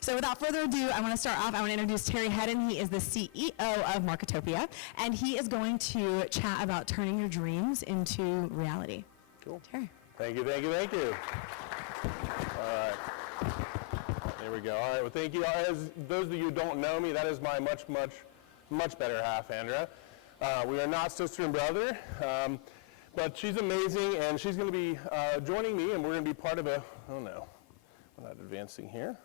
So without further ado, I want to start off, I want to introduce Terry Hedden. He is the CEO of Marketopia, and he is going to chat about turning your dreams into reality. Cool. Terry. Thank you. All right. There we go. All right, well, thank you. As those of you who don't know me, that is my much better half, Andrea. We are not sister and brother, but she's amazing, and she's going to be joining me, and we're going to be part of oh no, we're not advancing here.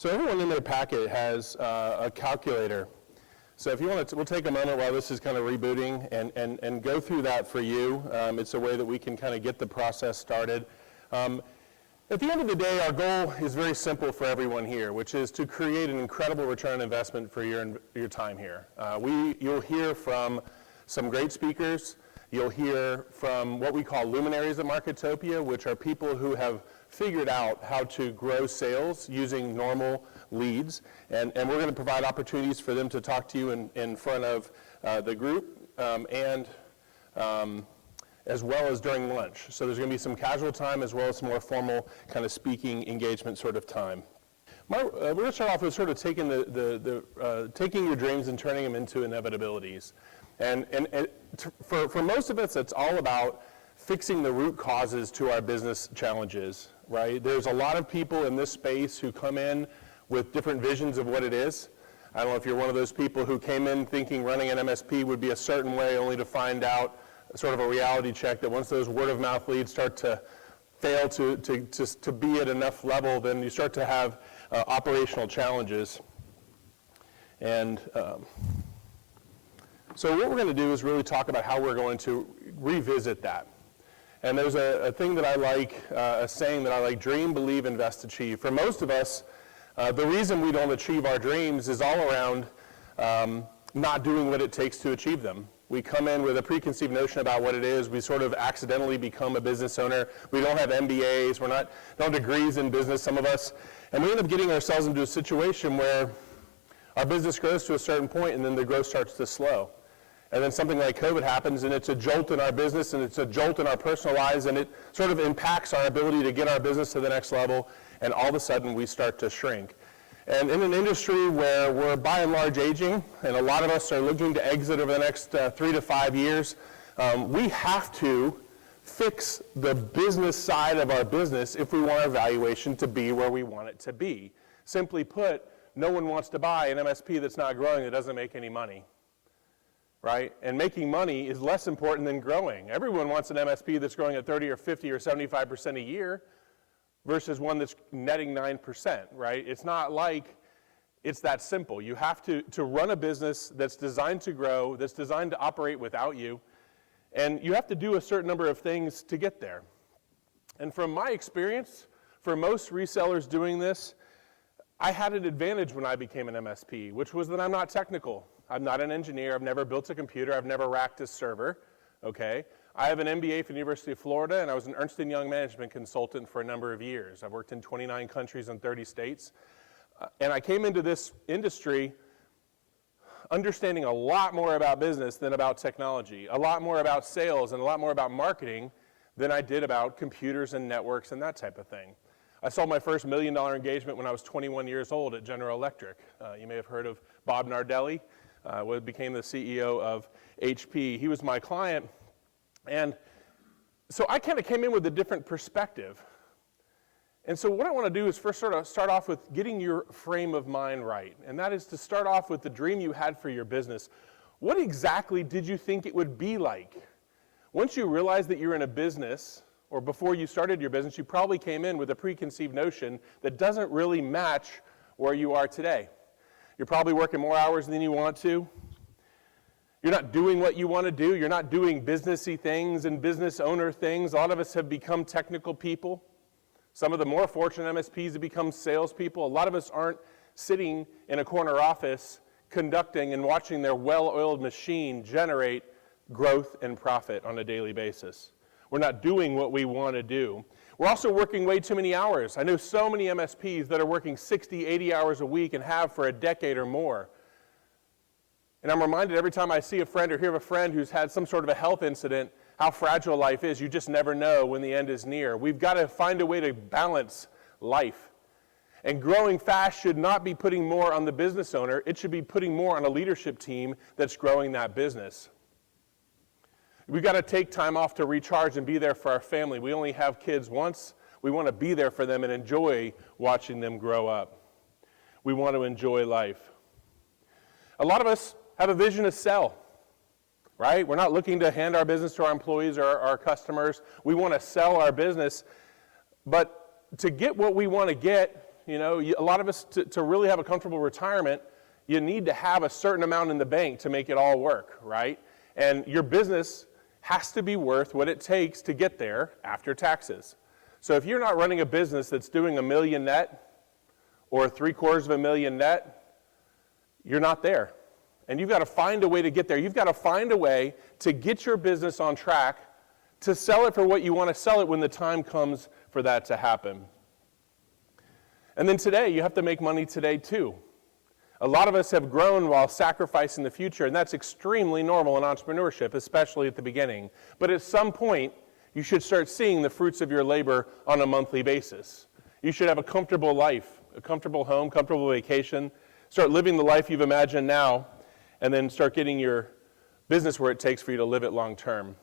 So everyone in their packet has a calculator. So if you want to, we'll take a moment while this is kind of rebooting and go through that for you. It's a way that we can kind of get the process started. At the end of the day, our goal is very simple for everyone here, which is to create an incredible return on investment for your time here. You'll hear from some great speakers. You'll hear from what we call luminaries at Marketopia, which are people who have figured out how to grow sales using normal leads. And we're going to provide opportunities for them to talk to you in front of the group and as well as during lunch. So there's going to be some casual time as well as some more formal kind of speaking engagement sort of time. We're going to start off with sort of taking taking your dreams and turning them into inevitabilities. And for most of us, it's all about fixing the root causes to our business challenges, right? There's a lot of people in this space who come in with different visions of what it is. I don't know if you're one of those people who came in thinking running an MSP would be a certain way, only to find out sort of a reality check that once those word of mouth leads start to fail to be at enough level, then you start to have operational challenges. And so what we're going to do is really talk about how we're going to revisit that. And there's a thing that I like, a saying that I like: dream, believe, invest, achieve. For most of us, the reason we don't achieve our dreams is all around not doing what it takes to achieve them. We come in with a preconceived notion about what it is. We sort of accidentally become a business owner. We don't have MBAs. Don't have degrees in business, some of us. And we end up getting ourselves into a situation where our business grows to a certain point and then the growth starts to slow. And then something like COVID happens, and it's a jolt in our business, and it's a jolt in our personal lives, and it sort of impacts our ability to get our business to the next level, and all of a sudden we start to shrink. And in an industry where we're by and large aging, and a lot of us are looking to exit over the next 3 to 5 years, we have to fix the business side of our business if we want our valuation to be where we want it to be. Simply put, no one wants to buy an MSP that's not growing, that doesn't make any money. Right? And making money is less important than growing. Everyone wants an MSP that's growing at 30 or 50 or 75% a year versus one that's netting 9%, right? It's not like it's that simple. You have to run a business that's designed to grow, that's designed to operate without you, and you have to do a certain number of things to get there. And from my experience, for most resellers doing this, I had an advantage when I became an MSP, which was that I'm not technical. I'm not an engineer. I've never built a computer. I've never racked a server, okay? I have an MBA from the University of Florida, and I was an Ernst & Young management consultant for a number of years. I've worked in 29 countries and 30 states. And I came into this industry understanding a lot more about business than about technology, a lot more about sales and a lot more about marketing than I did about computers and networks and that type of thing. I sold my first $1 million engagement when I was 21 years old at General Electric. You may have heard of Bob Nardelli. Became the CEO of HP. He was my client, and so I kind of came in with a different perspective. And so what I want to do is first sort of start off with getting your frame of mind right, and that is to start off with the dream you had for your business. What exactly did you think it would be like? Once you realized that you're in a business, or before you started your business, you probably came in with a preconceived notion that doesn't really match where you are today. You're probably working more hours than you want to. You're not doing what you want to do. You're not doing businessy things and business owner things. A lot of us have become technical people. Some of the more fortunate MSPs have become salespeople. A lot of us aren't sitting in a corner office conducting and watching their well-oiled machine generate growth and profit on a daily basis. We're not doing what we want to do. We're also working way too many hours. I know so many MSPs that are working 60, 80 hours a week and have for a decade or more. And I'm reminded every time I see a friend or hear of a friend who's had some sort of a health incident, how fragile life is. You just never know when the end is near. We've got to find a way to balance life. And growing fast should not be putting more on the business owner. It should be putting more on a leadership team that's growing that business. We've got to take time off to recharge and be there for our family. We only have kids once. We want to be there for them and enjoy watching them grow up. We want to enjoy life. A lot of us have a vision to sell, right? We're not looking to hand our business to our employees or our customers. We want to sell our business. But to get what we want to get, a lot of us, to really have a comfortable retirement, you need to have a certain amount in the bank to make it all work, right? And your business has to be worth what it takes to get there after taxes. So if you're not running a business that's doing $1 million net or $750,000 net, you're not there. And you've got to find a way to get there. You've got to find a way to get your business on track to sell it for what you want to sell it when the time comes for that to happen. And then today, you have to make money today too. A lot of us have grown while sacrificing the future, and that's extremely normal in entrepreneurship, especially at the beginning. But at some point, you should start seeing the fruits of your labor on a monthly basis. You should have a comfortable life, a comfortable home, comfortable vacation. Start living the life you've imagined now, and then start getting your business where it takes for you to live it long term.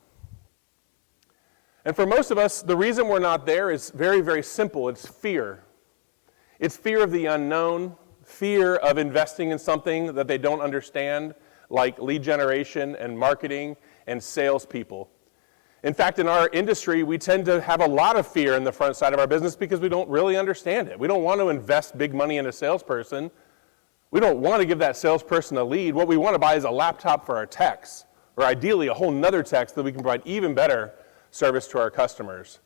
And for most of us, the reason we're not there is very, very simple. It's fear. It's fear of the unknown, fear of investing in something that they don't understand, like lead generation and marketing and salespeople. In fact, in our industry, we tend to have a lot of fear in the front side of our business because we don't really understand it. We don't want to invest big money in a salesperson. We don't want to give that salesperson a lead. What we want to buy is a laptop for our techs, or ideally a whole nother tech so that we can provide even better service to our customers.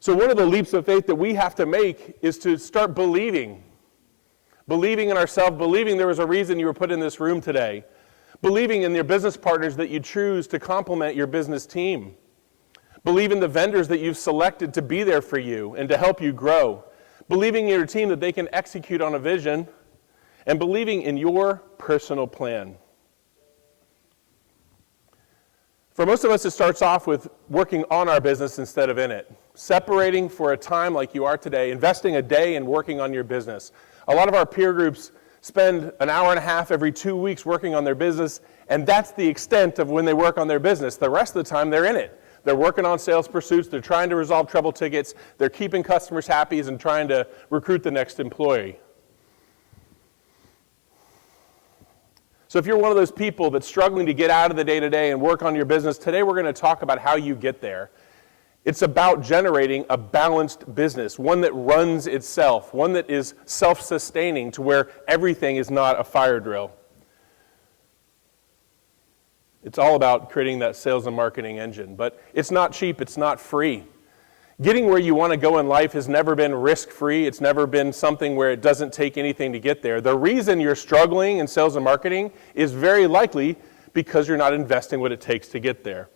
So one of the leaps of faith that we have to make is to start believing. Believing in ourselves, believing there was a reason you were put in this room today. Believing in your business partners that you choose to complement your business team. Believe in the vendors that you've selected to be there for you and to help you grow. Believing in your team that they can execute on a vision. And believing in your personal plan. For most of us, it starts off with working on our business instead of in it. Separating for a time like you are today, investing a day in working on your business. A lot of our peer groups spend an hour and a half every 2 weeks working on their business, and that's the extent of when they work on their business. The rest of the time, they're in it. They're working on sales pursuits, they're trying to resolve trouble tickets, they're keeping customers happy and trying to recruit the next employee. So if you're one of those people that's struggling to get out of the day-to-day and work on your business, today we're going to talk about how you get there. It's about generating a balanced business, one that runs itself, one that is self-sustaining to where everything is not a fire drill. It's all about creating that sales and marketing engine, but it's not cheap, it's not free. Getting where you want to go in life has never been risk-free. It's never been something where it doesn't take anything to get there. The reason you're struggling in sales and marketing is very likely because you're not investing what it takes to get there.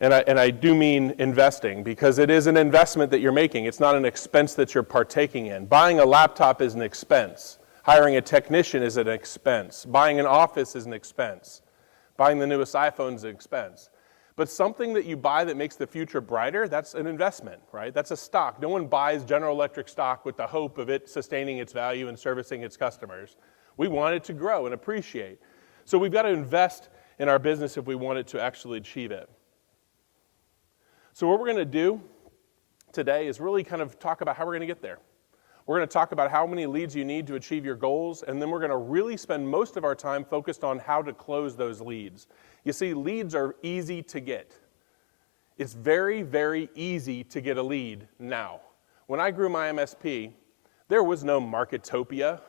And I do mean investing, because it is an investment that you're making. It's not an expense that you're partaking in. Buying a laptop is an expense. Hiring a technician is an expense. Buying an office is an expense. Buying the newest iPhone is an expense. But something that you buy that makes the future brighter, that's an investment, right? That's a stock. No one buys General Electric stock with the hope of it sustaining its value and servicing its customers. We want it to grow and appreciate. So we've got to invest in our business if we want it to actually achieve it. So what we're going to do today is really kind of talk about how we're going to get there. We're going to talk about how many leads you need to achieve your goals, and then we're going to really spend most of our time focused on how to close those leads. You see, leads are easy to get. It's very, very easy to get a lead now. When I grew my MSP, there was no Marketopia,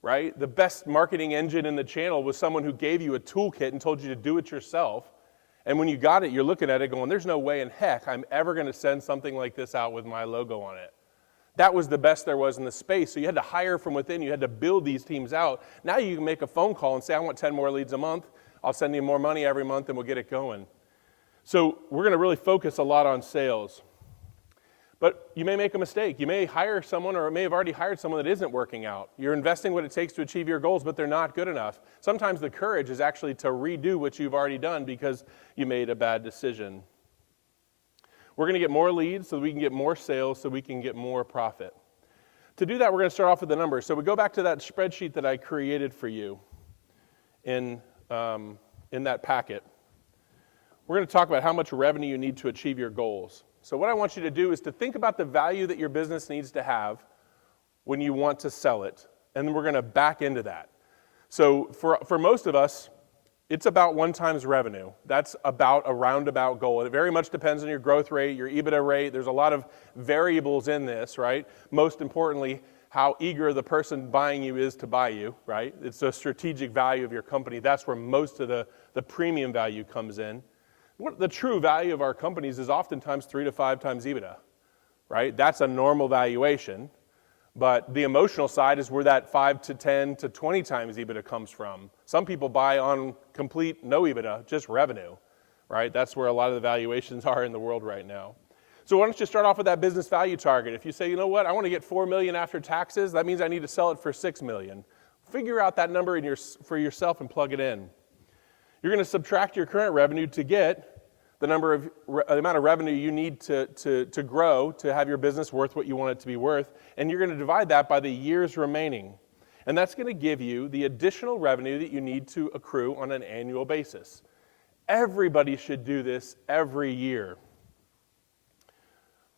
right? The best marketing engine in the channel was someone who gave you a toolkit and told you to do it yourself. And when you got it, you're looking at it going, there's no way in heck I'm ever going to send something like this out with my logo on it. That was the best there was in the space. So you had to hire from within. You had to build these teams out. Now you can make a phone call and say, I want 10 more leads a month. I'll send you more money every month and we'll get it going. So we're going to really focus a lot on sales. But you may make a mistake. You may hire someone, or may have already hired someone that isn't working out. You're investing what it takes to achieve your goals, but they're not good enough. Sometimes the courage is actually to redo what you've already done because you made a bad decision. We're going to get more leads so we can get more sales so we can get more profit. To do that, we're going to start off with the numbers. So we go back to that spreadsheet that I created for you in that packet. We're going to talk about how much revenue you need to achieve your goals. So what I want you to do is to think about the value that your business needs to have when you want to sell it, and then we're going to back into that. So for most of us, it's about 1 times revenue. That's about a roundabout goal. It very much depends on your growth rate, your EBITDA rate. There's a lot of variables in this, right? Most importantly, how eager the person buying you is to buy you, right? It's the strategic value of your company. That's where most of the premium value comes in. The true value of our companies is oftentimes 3 to 5 times EBITDA, right? That's a normal valuation. But the emotional side is where that 5 to 10 to 20 times EBITDA comes from. Some people buy on complete no EBITDA, just revenue, right? That's where a lot of the valuations are in the world right now. So why don't you start off with that business value target? If you say, you know what, I want to get $4 million after taxes, that means I need to sell it for $6 million. Figure out that number for yourself and plug it in. You're going to subtract your current revenue to get the amount of revenue you need to grow to have your business worth what you want it to be worth, and you're going to divide that by the years remaining. And that's going to give you the additional revenue that you need to accrue on an annual basis. Everybody should do this every year.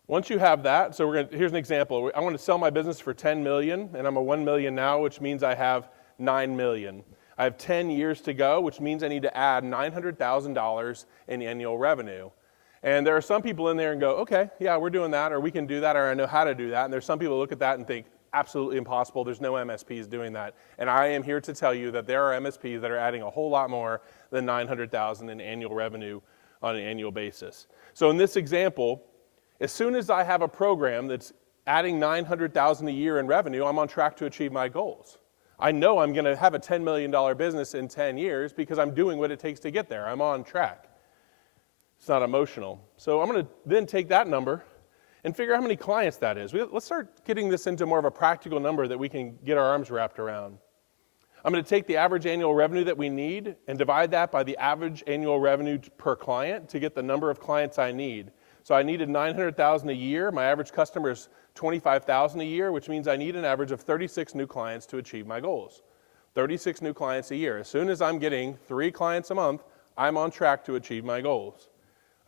Once you have that, here's an example. I want to sell my business for $10 million, and I'm a $1 million now, which means I have $9 million. I have 10 years to go, which means I need to add $900,000 in annual revenue. And there are some people in there and go, okay, yeah, we're doing that, or we can do that, or I know how to do that. And there's some people who look at that and think, absolutely impossible, there's no MSPs doing that. And I am here to tell you that there are MSPs that are adding a whole lot more than $900,000 in annual revenue on an annual basis. So in this example, as soon as I have a program that's adding $900,000 a year in revenue, I'm on track to achieve my goals. I know I'm going to have a $10 million business in 10 years because I'm doing what it takes to get there. I'm on track. It's not emotional. So I'm going to then take that number and figure out how many clients that is. Let's start getting this into more of a practical number that we can get our arms wrapped around. I'm going to take the average annual revenue that we need and divide that by the average annual revenue per client to get the number of clients I need. So I needed $900,000 a year. My average customer is $25,000 a year, which means I need an average of 36 new clients to achieve my goals. 36 new clients a year. As soon as I'm getting 3 clients a month, I'm on track to achieve my goals.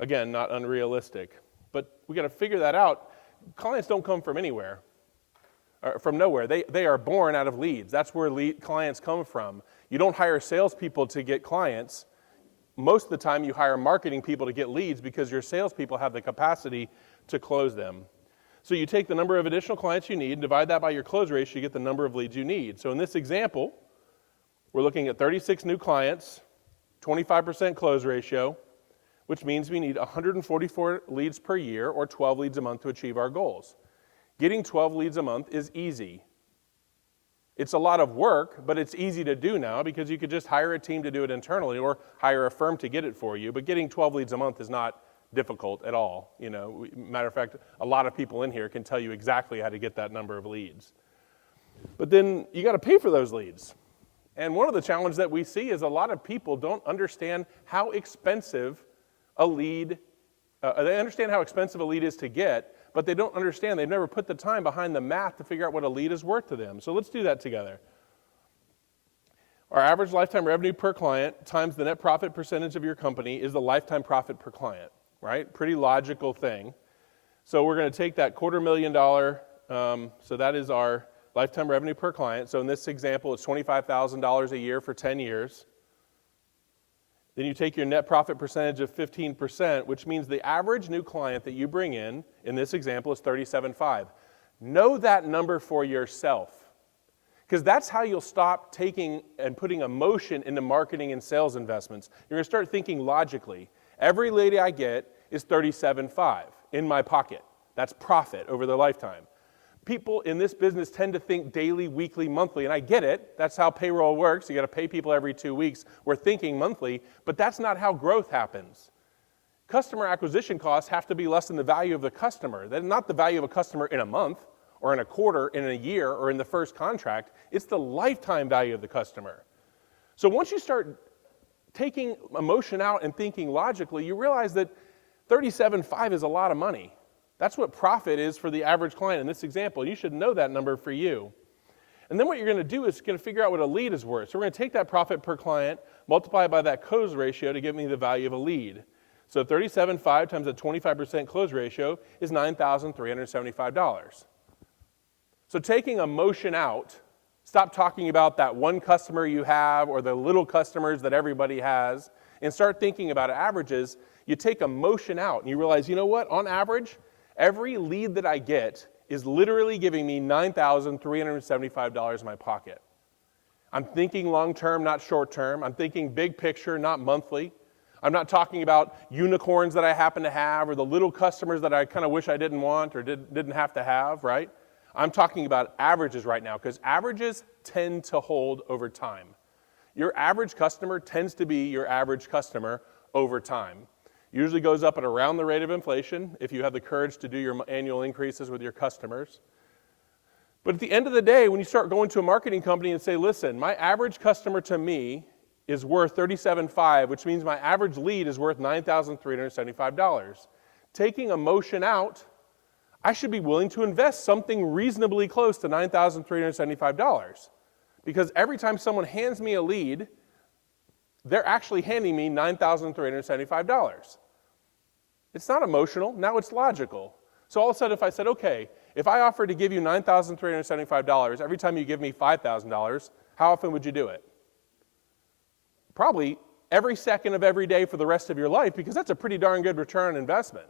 Again, not unrealistic. But we got to figure that out. Clients don't come from anywhere, or from nowhere. They are born out of leads. That's where clients come from. You don't hire salespeople to get clients. Most of the time you hire marketing people to get leads because your salespeople have the capacity to close them. So you take the number of additional clients you need, divide that by your close ratio, you get the number of leads you need. So in this example, we're looking at 36 new clients, 25% close ratio, which means we need 144 leads per year or 12 leads a month to achieve our goals. Getting 12 leads a month is easy. It's a lot of work, but it's easy to do now because you could just hire a team to do it internally or hire a firm to get it for you. But getting 12 leads a month is not difficult at all. Matter of fact, a lot of people in here can tell you exactly how to get that number of leads. But then you got to pay for those leads. And one of the challenges that we see is a lot of people don't understand how expensive a lead, they understand how expensive a lead is to get, but they don't understand, they've never put the time behind the math to figure out what a lead is worth to them. So let's do that together. Our average lifetime revenue per client times the net profit percentage of your company is the lifetime profit per client, right? Pretty logical thing. So we're going to take that $250,000, so that is our lifetime revenue per client. So in this example, it's $25,000 a year for 10 years. Then you take your net profit percentage of 15%, which means the average new client that you bring in this example, is $37,500. Know that number for yourself, because that's how you'll stop taking and putting emotion into marketing and sales investments. You're going to start thinking logically. Every lead I get is $37,500 in my pocket. That's profit over their lifetime. People in this business tend to think daily, weekly, monthly, and I get it. That's how payroll works. You got to pay people every 2 weeks. We're thinking monthly, but that's not how growth happens. Customer acquisition costs have to be less than the value of the customer. That's not the value of a customer in a month or in a quarter, in a year, or in the first contract. It's the lifetime value of the customer. So once you start taking emotion out and thinking logically, you realize that $37,500 is a lot of money. That's what profit is for the average client in this example. You should know that number for you. And then what you're going to do is going to figure out what a lead is worth. So we're going to take that profit per client, multiply it by that close ratio to give me the value of a lead. So 37.5 times a 25% close ratio is $9,375. So taking emotion out, stop talking about that one customer you have or the little customers that everybody has, and start thinking about averages. You take emotion out and you realize, you know what, on average, every lead that I get is literally giving me $9,375 in my pocket. I'm thinking long-term, not short-term. I'm thinking big picture, not monthly. I'm not talking about unicorns that I happen to have or the little customers that I kind of wish I didn't want or didn't have to have, right? I'm talking about averages right now because averages tend to hold over time. Your average customer tends to be your average customer over time. Usually goes up at around the rate of inflation if you have the courage to do your annual increases with your customers. But at the end of the day, when you start going to a marketing company and say, listen, my average customer to me is worth $37.5, which means my average lead is worth $9,375. Taking emotion out, I should be willing to invest something reasonably close to $9,375. Because every time someone hands me a lead, they're actually handing me $9,375. It's not emotional, now it's logical. So all of a sudden if I said, okay, if I offered to give you $9,375 every time you give me $5,000, how often would you do it? Probably every second of every day for the rest of your life because that's a pretty darn good return on investment.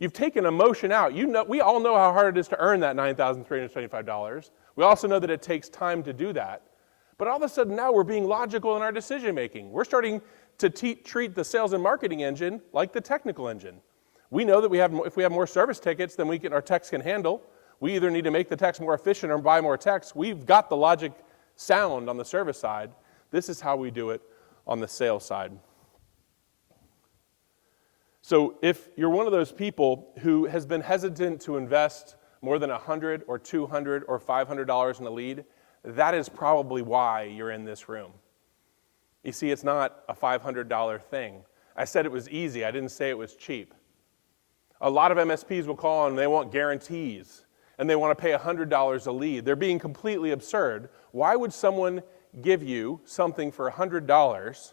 You've taken emotion out. You know, we all know how hard it is to earn that $9,375. We also know that it takes time to do that. But all of a sudden now we're being logical in our decision making. We're starting to treat the sales and marketing engine like the technical engine. We know that if we have more service tickets than our techs can handle, we either need to make the techs more efficient or buy more techs. We've got the logic sound on the service side. This is how we do it on the sales side. So if you're one of those people who has been hesitant to invest more than $100 or $200 or $500 in a lead, that is probably why you're in this room. You see, it's not a $500 thing. I said it was easy. I didn't say it was cheap. A lot of MSPs will call and they want guarantees, and they want to pay $100 a lead. They're being completely absurd. Why would someone give you something for $100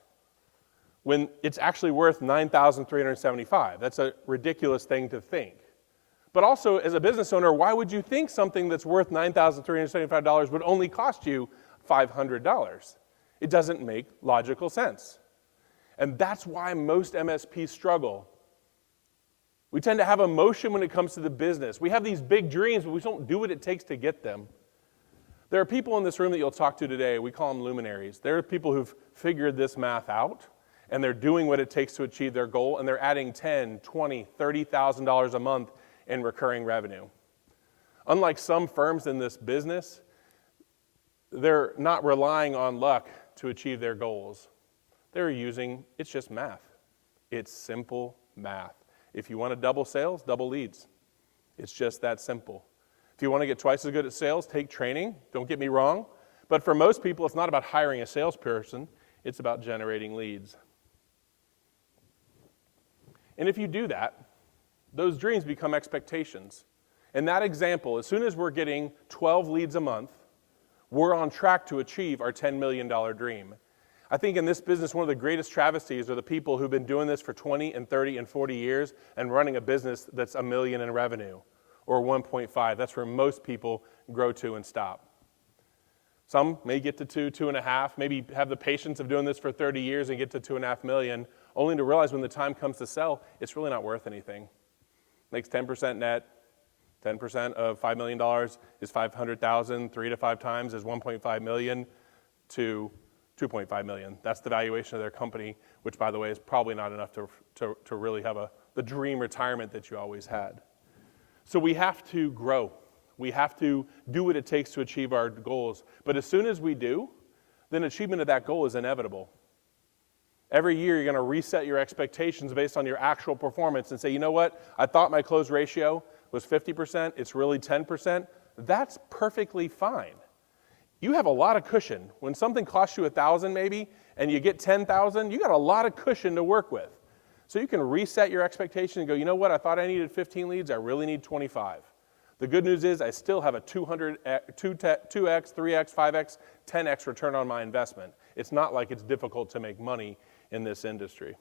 when it's actually worth $9,375? That's a ridiculous thing to think. But also, as a business owner, why would you think something that's worth $9,375 would only cost you $500? It doesn't make logical sense. And that's why most MSPs struggle. We tend to have emotion when it comes to the business. We have these big dreams, but we don't do what it takes to get them. There are people in this room that you'll talk to today, we call them luminaries. There are people who've figured this math out, and they're doing what it takes to achieve their goal, and they're adding $10,000, $20,000, $30,000 a month in recurring revenue. Unlike some firms in this business, they're not relying on luck to achieve their goals. It's just math. It's simple math. If you want to double sales, double leads. It's just that simple. If you want to get twice as good at sales, take training. Don't get me wrong. But for most people, it's not about hiring a salesperson. It's about generating leads. And if you do that, those dreams become expectations. In that example, as soon as we're getting 12 leads a month, we're on track to achieve our $10 million dream. I think in this business, one of the greatest travesties are the people who've been doing this for 20 and 30 and 40 years and running a business that's $1 million in revenue or 1.5. That's where most people grow to and stop. Some may get to 2, 2.5, maybe have the patience of doing this for 30 years and get to 2.5 million, only to realize when the time comes to sell, it's really not worth anything. Makes 10% net. 10% of $5 million is $500,000. 3 to 5 times is $1.5 million to $2.5 million. That's the valuation of their company, which, by the way, is probably not enough to really have the dream retirement that you always had. So we have to grow. We have to do what it takes to achieve our goals. But as soon as we do, then achievement of that goal is inevitable. Every year, you're going to reset your expectations based on your actual performance and say, you know what? I thought my close ratio was 50%. It's really 10%. That's perfectly fine. You have a lot of cushion. When something costs you $1,000 maybe, and you get $10,000, you got a lot of cushion to work with. So you can reset your expectation and go, you know what, I thought I needed 15 leads, I really need 25. The good news is I still have a 2x, 3x, 5x, 10x return on my investment. It's not like it's difficult to make money in this industry.